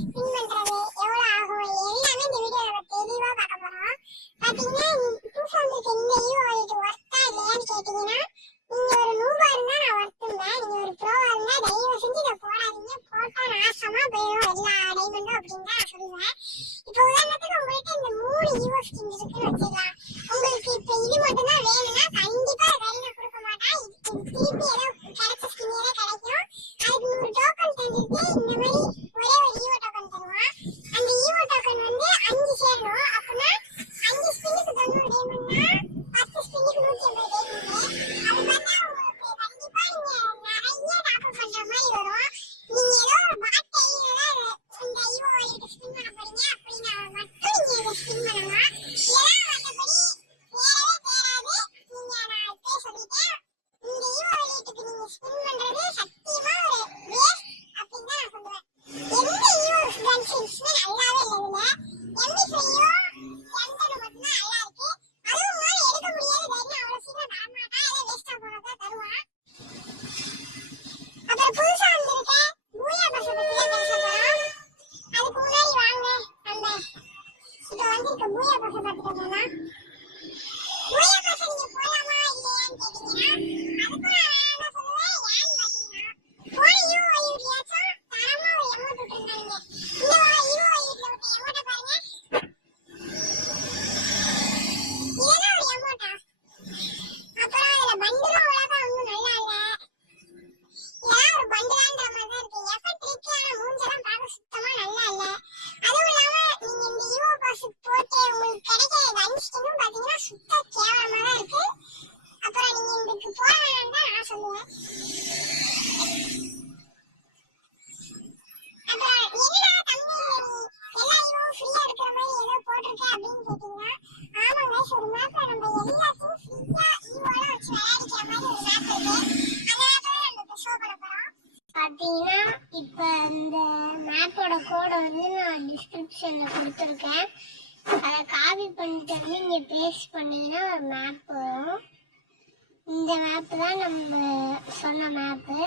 Spin பண்றது எவ்வளவு ஆகும் எல்லாமே இந்த வீடியோல நம்ம தெளிவா பார்க்க போறோம். பாத்தீங்கன்னா புதுசா வந்திருக்க இந்த ஈவோ வாலெட் ஒர்த்தா இல்லையான்னு கேட்டீங்கன்னா, நீங்க ஒரு நூபா இருந்தா நான் ஒர்த்துங்க, நீங்க ஒரு ப்ரோவா இருந்தா தயவு செஞ்சு இதை போடாதீங்க, போட்டா நாசமா போயிடும் எல்லா டைமண்டும் அப்படின்னு தான் நான் சொல்லுவேன். இப்போ உதாரணத்துக்கு உங்கள்கிட்ட இந்த 3 ஈவோ ஸ்கின் இருக்குன்னு வச்சுக்கலாம். உங்களுக்கு இப்ப இது மட்டும் தான் வேணும்னா கண்டிப்பா வெளியில கொடுக்க மாட்டான். திருப்பி ஏதோ கிடைச்ச ஸ்கின்னே கிடைக்கும். அதுக்கு 100 டோக்கன் தந்துட்டு இந்த மாதிரி ஒரே ஒரு ஈவோ டோக்கன் தருவான். அந்த ஈவோ டோக்கன் வந்து 5 சேரணும். அப்படின்னா 5 ஸ்பின்னுக்கு 90 டைமண்ட்னா 10 ஸ்பின்னுக்கு 150 டைமண்ட். அது பார்த்தா உங்களுக்கு கண்டிப்பா நீங்க நிறைய டாப்அப் பண்ற மாதிரி வரும். நீங்க ஏதோ ஒரு பாட் ஐடியில இந்த ஈவோ வாலெட் ஸ்பின் பண்ண போறீங்க அப்படின்னா மட்டும் நீங்க இதை ஸ்பின் பண்ணலாம். இதெல்லாம் மற்றபடி தேரவே தேராது. நீங்க நான் இப்பயே சொல்லிட்டேன், இந்த ஈவோ வாலெட்டுக்கு நீங்க ஸ்பின் பண்றது சத்தியமா ஒரு வேஸ்ட் அப்படின்னு தான் நான் சொல்லுவேன். எந்த ஈவோ கன் ஸ்கின்ஸ்மே நல்லாவே இல்லை. இதுல M5யோ M10 மட்டும்தான் நல்லா இருக்கு. அதுவும் மாதிரி எடுக்க முடியாது, தைரியம் அவ்வளவு சீக்கிரம் தரமாட்டான், ஏதோ வேஸ்டா போனதான் தருவான். அப்புறம் புதுசா வந்திருக்க பூயா பஸ் பத்தி தான் பேச போறோம். அதுக்கு முன்னாடி வாங்க நம்ம இப்ப வந்திருக்க பூயா பஸ் பார்த்துட்டு போலாம். பூயா பஸ் நீங்க போலாமா இல்லையான்னு கேட்டீங்கன்னா, அதுக்கும் நான் வேணாம் சொல்லுவேன். ஏன்னு பாத்தீங்கன்னா, போன ஈவோ வாலெட்லயாச்சும் தரமா ஒரு எமௌண்ட் விட்டுருந்தாங்க. இந்த ஈவோ வாலெட்ல விட்ட எமௌண்ட்டை பாருங்க, இதெல்லாம் ஒரு எமௌண்டா? அப்புறம் இதுல பண்டிலும் அவ்வளோக்கா ஒன்றும் நல்லா இல்லை. இதெல்லாம் ஒரு பண்டிலான்ற மாதிரி தான் இருக்கு. எஃபெக்ட் இருக்கு, ஆனா மூஞ்செல்லாம் பார்க்க சுத்தமா நல்லா இல்லை. அதுவும் இல்லாம நீங்க இந்த ஈவோ பாஸ் போட்டு உங்களுக்கு கிடைக்கிற கன் ஸ்கின்னும் பாத்தீங்கன்னா சுத்த கேவலமா தான் இருக்கு. அப்புறம் நீங்க இதுக்கு போக வேணாம்னு தான் நான் சொல்லுவேன். அப்புறம் என்னடா தம்பி எல்லா ஈவோவும் ஃப்ரீயா எடுக்கிற மாதிரி ஏதோ போட்டிருக்க அப்படின்னு கேட்டீங்கன்னா, ஆமாங்க, ஒரு மேப்ல நம்ம எல்லாத்தையும் ஃப்ரீயா ஈவோலாம் வச்சு விளையாடிக்கிற மாதிரி ஒரு மேப் இருக்கு. அந்த மேப்பை நம்ம இப்போ ஷோ பண்ண போறோம். பார்த்தீங்கன்னா இப்போ இந்த மேப்போட கோடை வந்து நான் டிஸ்கிரிப்ஷன்ல கொடுத்துருக்கேன். அதை காப்பி பண்ணிட்டு வந்து இங்கே பேஸ்ட் பண்ணீங்கன்னா ஒரு மேப் வரும். இந்த மேப்பு தான் நம்ம சொன்ன மேப்பு.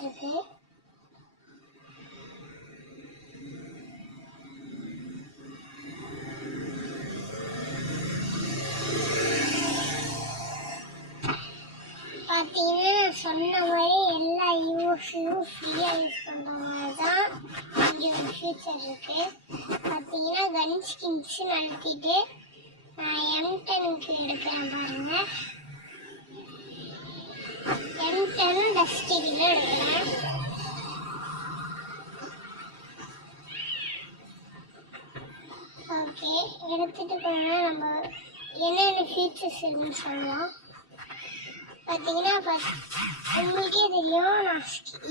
இருக்கு. பார்த்தீங்கன்னா சொன்ன மாதிரி எல்லா ஈவோஸையும் ஃப்ரீயாக யூஸ் பண்ணுற மாதிரி தான் இங்கே ஒரு ஃபியூச்சர் இருக்குது. பார்த்தீங்கன்னா கன் ஸ்கின்ஸு நடத்திட்டு நான் M10க்கு எடுக்கிறேன் பாருங்கள். M10 டஸ்டியில் எடுக்கிறேன். ஓகே, எடுத்துகிட்டு போனால் நம்ம என்னென்ன ஃபீச்சர்ஸ் இருக்குன்னு சொல்லலாம். பார்த்தீங்கன்னா உங்களுக்கே தெரியும், நான்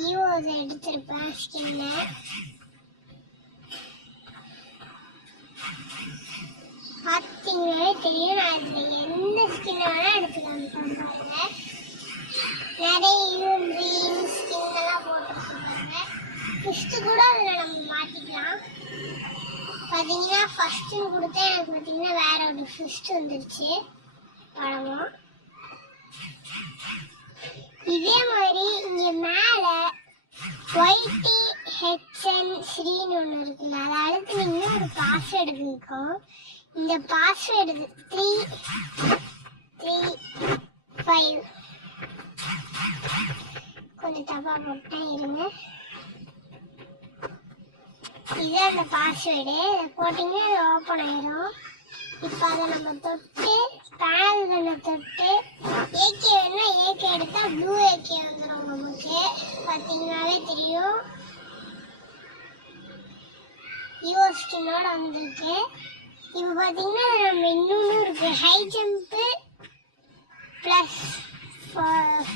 ஈவோ அதை எடுத்திருப்பேன் ஸ்கின்னை. பார்த்தீங்கன்னாலே தெரியும், நான் இதில் எந்த ஸ்கின்னை வேணால் எடுத்துக்கலாம் பாருங்க. நிறைய யூரின் ஸ்கின்னெல்லாம் போட்டுருக்காங்க. ஃபிஸ்ட்டு கூட அதில் நம்ம மாற்றிக்கலாம். பார்த்தீங்கன்னா ஃபஸ்ட்டுன்னு கொடுத்தா எனக்கு பார்த்தீங்கன்னா வேற ஒரு ஃபிஸ்ட் வந்துடுச்சு படமும். இதே மாதிரி இங்கே மேலே YTHN3ன்னு ஒன்று இருக்குல்ல, அதை அழுத்தினீங்கன்னா ஒரு பாஸ்வேர்டு இருக்கும். இந்த பாஸ்வேர்டு 335 கொஞ்சம் தப்பாக போட்டேன், இருங்க. இது அந்த பாஸ்வேர்டு, இதை போட்டிங்கன்னா அது ஓப்பன் ஆயிடும். இப்போ அதை நம்ம தொட்டு பேனல் கண்ணை தொட்டு ஏகே வேணும்னா ஏகே எடுத்தால் ப்ளூ ஏகே வந்துடும் நமக்கு. பார்த்தீங்கன்னாலே தெரியும் ஈவோ ஸ்கின்னோட வந்திருக்கு. இப்போ பார்த்தீங்கன்னா நம்ம இன்னொன்று இருக்குது, high jump plus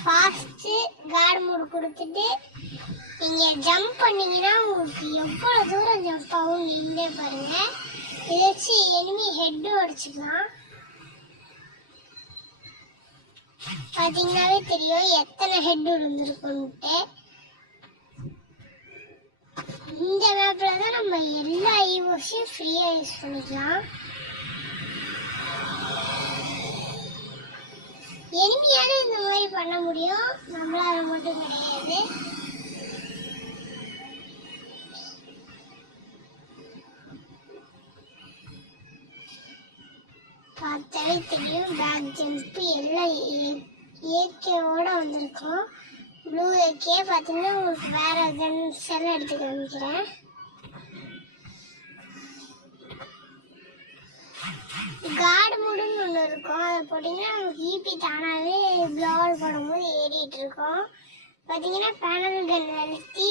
fast card mode கொடுத்துட்டு நீங்கள் ஜம்ப் பண்ணிங்கன்னா உங்களுக்கு எவ்வளோ தூரம் ஜம்ப் ஆகும் நீங்களே பாருங்கள். இதை வச்சு எனிமி ஹெட்டும் அடிச்சுக்கலாம். பார்த்தீங்கன்னாவே தெரியும் எத்தனை ஹெட் இருந்திருக்குன்ட்டு. இந்த மேப்ல தான் நம்ம எல்லா ஈவோஸையும் ஃப்ரீயா யூஸ் பண்ணிக்கலாம். எளிமையான இந்த மாதிரி பண்ண முடியும், நம்மளால மட்டும் கிடையாது. பார்த்தாலே தெரியும் பேக் ஜம்ப் எல்லாம் ஏகேவோட வந்திருக்கும். ப்ளூ ஏகே பார்த்தீங்கன்னா உங்களுக்கு வேற கன்ஸ் எல்லாம் எடுத்து காமிக்கிறேன். கார்டு மூடுன்னு ஒன்று இருக்கும், அதை போட்டிங்கன்னா நமக்கு ஈபி தானாகவே ப்ளோவர் போடும்போது ஏறிட்டு இருக்கோம். பார்த்தீங்கன்னா பேனல் கன் அழுத்தி